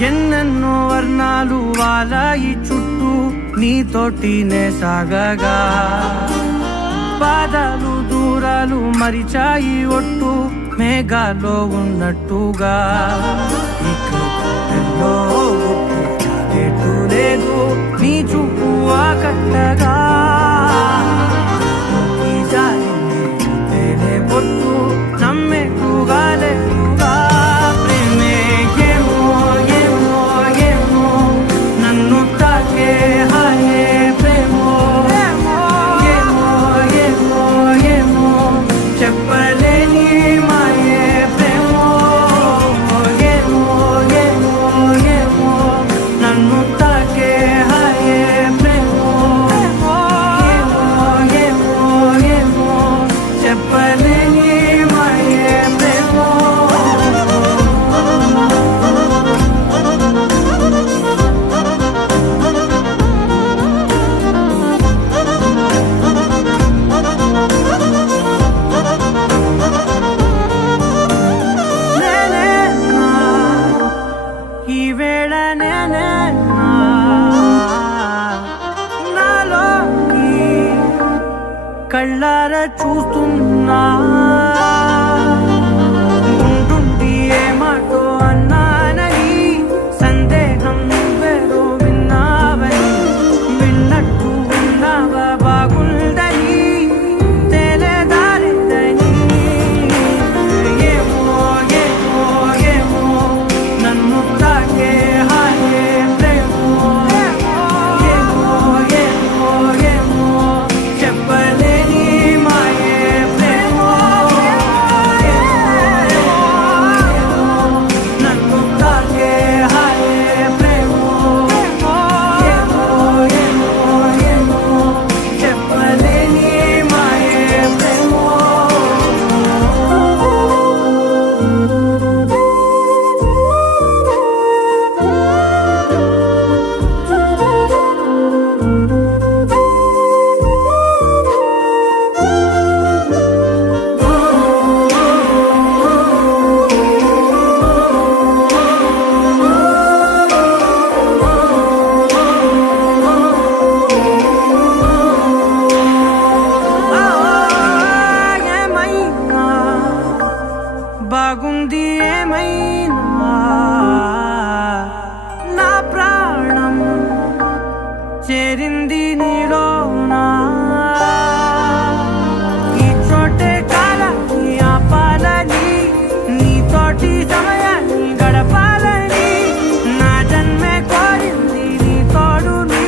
ఎన్నెన్నో వర్ణాలు వాలాయి చుట్టూ నీతోటినే సాగగా పాదాలు దూరాలు మరిచాయి ఒట్టు మేఘాలో ఉన్నట్టుగా ఇక లేదు నీ చూపు ఆకట్టగా పొట్టు నమ్మెట్టుగా లేదుగా ప్రేమే ఏమో ఏమో ఏమో నన్ను తాకే హాయే ప్రేమో ఏమో ఏమో ఏమో చెప్పలేని మాయే ప్రేమో ఏమో ఏమో ఏమో నన్ను తాకే హాయే ప్రేమో ఏమో ఏమో ఏమో చెప్పలేని కళ్ళారా చూస్తున్నా ఉంటుండి ఏమాటో అన్నానని సందేహం నువ్వేదో విన్నావని విన్నట్టు ఉన్నావా బాగుందని తెలియదారిద్దని ఏమో ఏమో ఏమో నన్ను తాకే హాయే ప్రేమో ఏమో ఏమో ఏమో చెప్పలే బాగుంది ఏమైనా నా ప్రాణం చేరింది నీలోనా ఈ చోటే కాలాన్ని ఆపాలని నీతోటి సమయాన్ని గడపాలని నా జన్మే కోరింది నీ తోడుని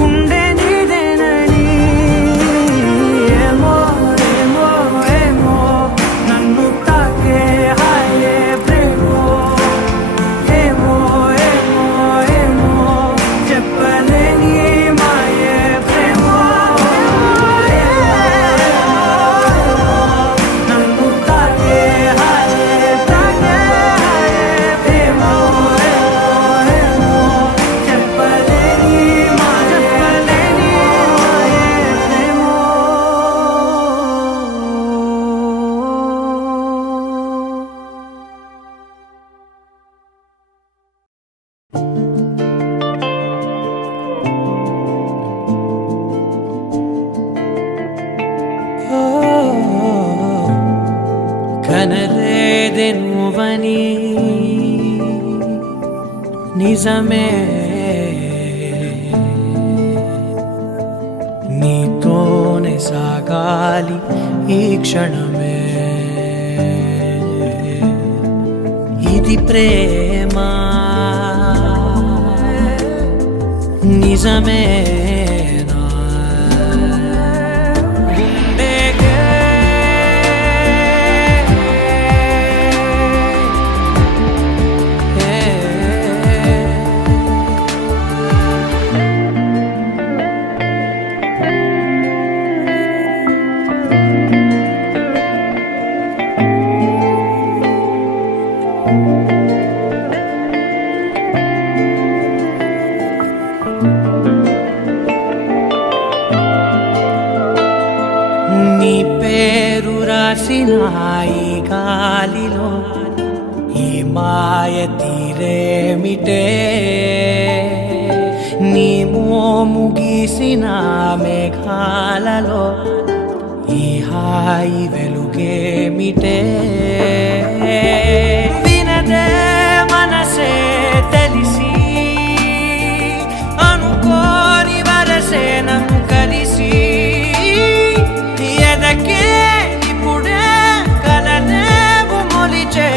గుండె నీదేనని ఏమో ఏమో ఏమో నన్ను తాకే హాయే ప్రేమో ఏమో ఏమో ఏమో చెప్పలేని మాయే ప్రేమో నన్ను తాకే హాయే ప్రేమో ఏమో చెప్పలేని మాయే ప్రేమో. కనలేదే నువ్వని నిజమే నీతోనే సాగాలి ఈ క్షణమే ఇది ప్రేమ నిజమేనా గుండెకే రాసిన ఈ గాలిలో ఈ మాయ తీరేమిటే నీ మోము గీసిన మేఘాలలో ఈ హాయి వెలుగేమిటే వినదే మనసే తెలిసి అనుకోని వరసే నన్ను కలిసి ఎదకే ఇప్పుడే కలనేవు మొలిచే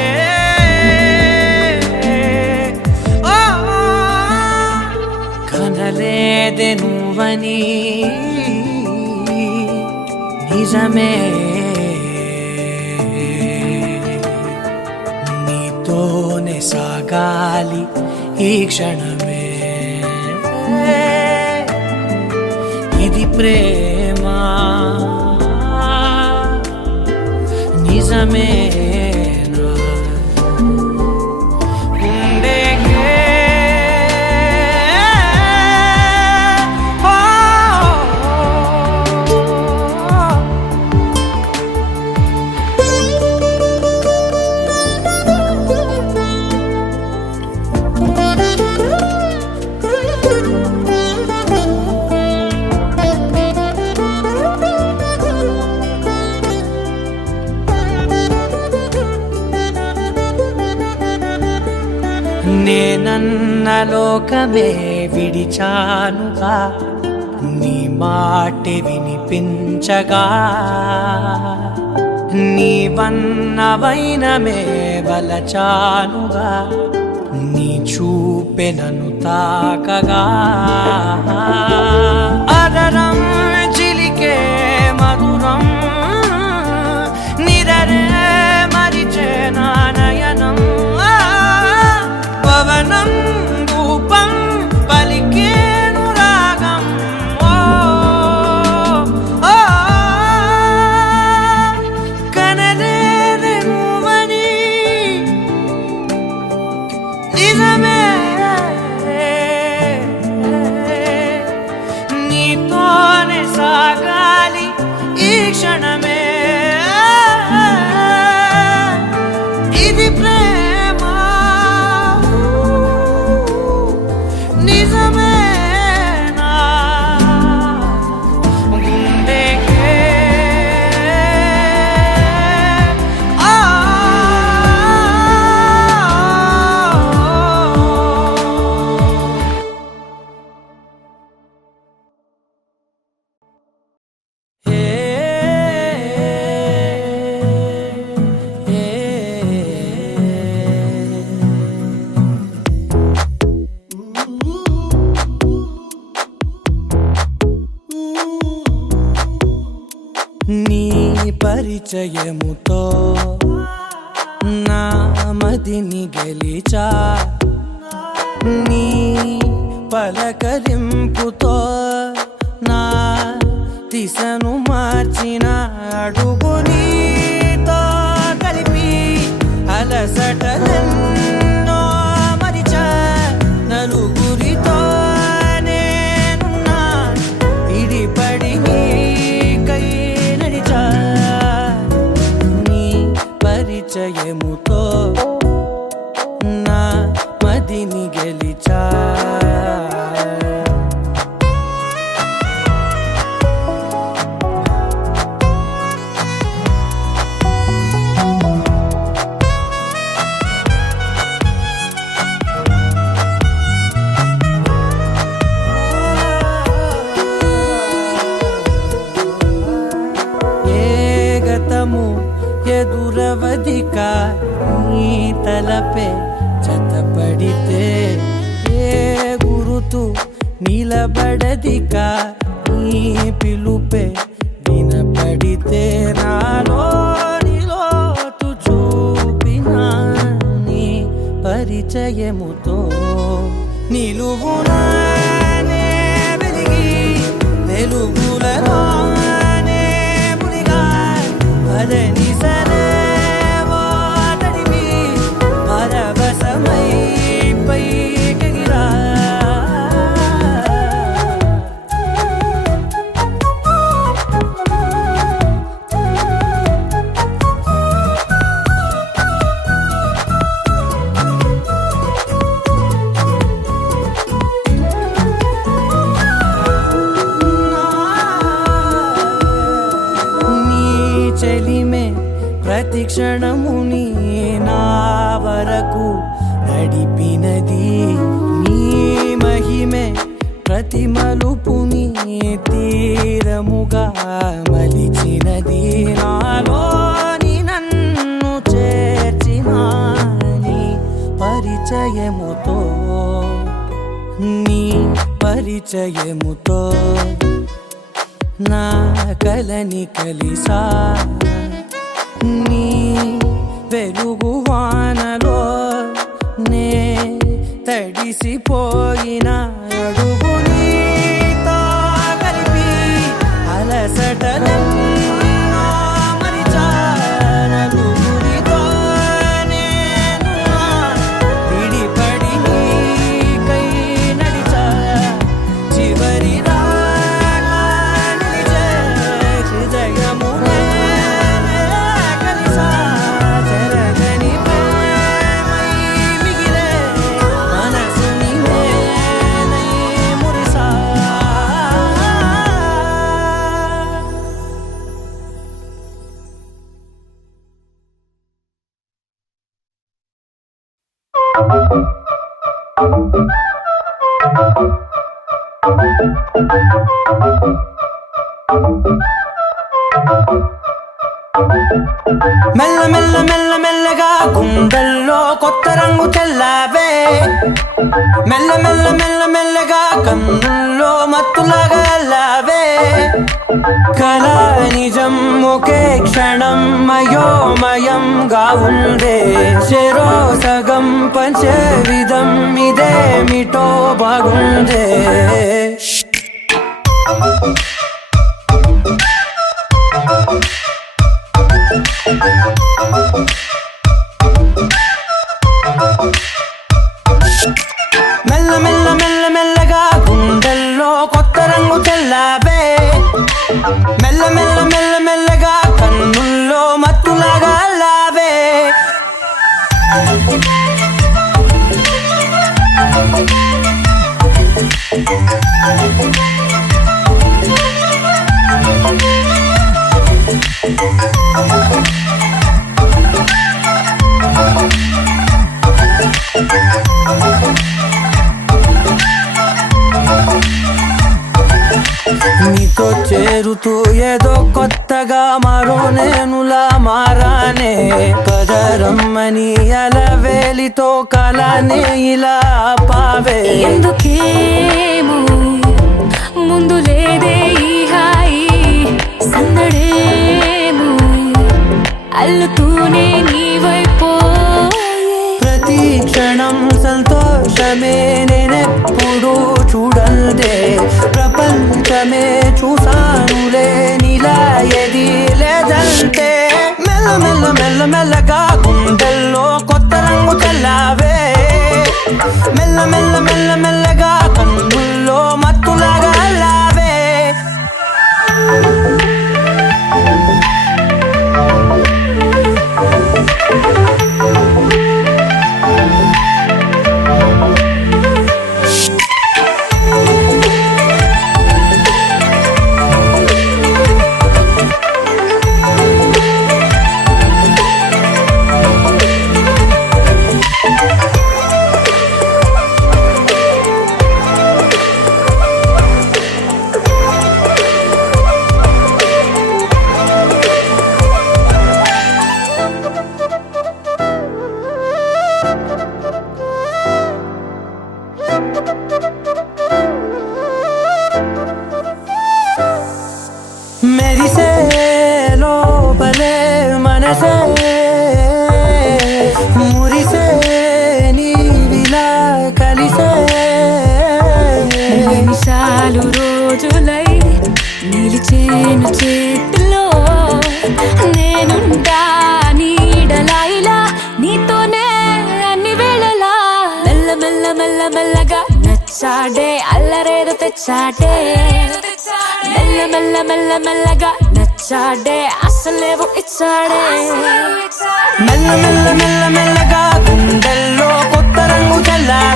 కనలేదే నువ్వని నిజమే నీతోనే సాగాలి ఈ క్షణమే ఇది ప్రేమ నిజమే నేనన్న లోకమే విడిచానుగా నీ మాటే వినిపించగా నీవన్నవైనమే వలచానుగా నీ చూపె నన్ను తాకగా అదరం చిలికే మధురం నిరరే మరిచే నానయనం పవనం రూపం పలికేను రాగం కనలేదే నువ్వని నిజమే నీతోనే సాగాలి ఈ క్షణమే ఇది ప్రేమ నిజమేనా గుండెకే నీ పరిచయముతో నా మదిని గెలిచా నీ పలకరింపుతో నా దిశను మార్చిన అడుగు నీతో కలిపి అలసటలెన్నో మరిచా నలుగురితో నేనున్నా ఇడిపడి నీకై నడిచా నీ పరిచయముతో నా మదిని గెలిచా ఎదురవధిక నీ తలపే జతపడితే ఏ గురుతు నిలబడదిక నీ పిలుపే వినపడితే నాలోనిలోతు చూపిన నీ పరిచయముతో నిలువునానే వెలిగి వెలుగులలోనే మునిగా అదని సరేవో తడివి పరవశమై పైకెగిరా ప్రతి క్షణముని నా వరకు నడిపినది నీ మహిమే ప్రతి మలుపుని తీరముగా మలిచినది నాలోని నన్ను చేర్చిన నీ పరిచయముతో నీ పరిచయముతో నా కలని కలిసా నీ వెలుగు వానలో నే తడిసిపోయిన అడుగు నీతో కలిపి అలసటలెన్నో మరిచా నలుగురితో నేను విడిపడి నీకై నడిచా చివరి దాకా నిలిచే హృదయమునే కలిసా జరగని ప్రేమై మిగిలే మనసుని నేనై మురిసా మెల్ల మెల్ల మెల్ల మెల్లగా గుండెల్లో కొత్త రంగు చల్లావే మెల్ల మెల్ల మెల్ల మెల్లగా కన్నుల్లో మత్తులాగా అల్లావే కళా నిజం ఒకే క్షణం మయోమయంగా ఉందే చెరో సగం పంచే విధం ఇదేమిటో బాగుందే మెల్ల మెల్ల మెల్ల మెల్లగా గుండెల్లో కొత్త రంగు చల్లావే మెల్ల మెల్ల మెల్ల మెల్లగా కన్నుల్లో మత్తులాగా అల్లావే నీతో చేరుతూ ఏదో కొత్తగా మరో నేనులా మారానే పదరమ్మని అలవేలితో కలానే ఇలా పావే ఎందుకేమో ముందు లేదే ఈ హాయి సందడేమో అల్లుతూనే నీ వైపోయే ప్రతి క్షణం సంతోషమే నేనెప్పుడు చూడల్దే ప్రపంచమే చూసానులే నీలా ఏది లేదంటే మెల్ల మెల్ల మెల్ల మెల్లగా గుండెల్లో కొత్త రంగు చల్లావే మెల్ల మెల్ల మెల్ల మెల్లగా కన్నుల్లో మత్తులాగా అల్లావే మెరిసే లోపలే మనసే మురిసే నీవిలా కలిసే నిమిషాలు రోజులై నిలిచేను చేతిలో నేనుంటా నీడలా ఇలా నీతోనే అన్ని వేళలా మెల్ల మెల్ల మెల్ల మెల్లగా నచ్చాడే అల్లరేదో తెచ్చాడే మెల్ల మెల్ల మెల్ల మెల్లగా నచ్చాడే అసలేవో ఇచ్చాడే మెల్ల మెల్ల మెల్ల మెల్లగా గుండెల్లో కొత్త రంగు చల్లావే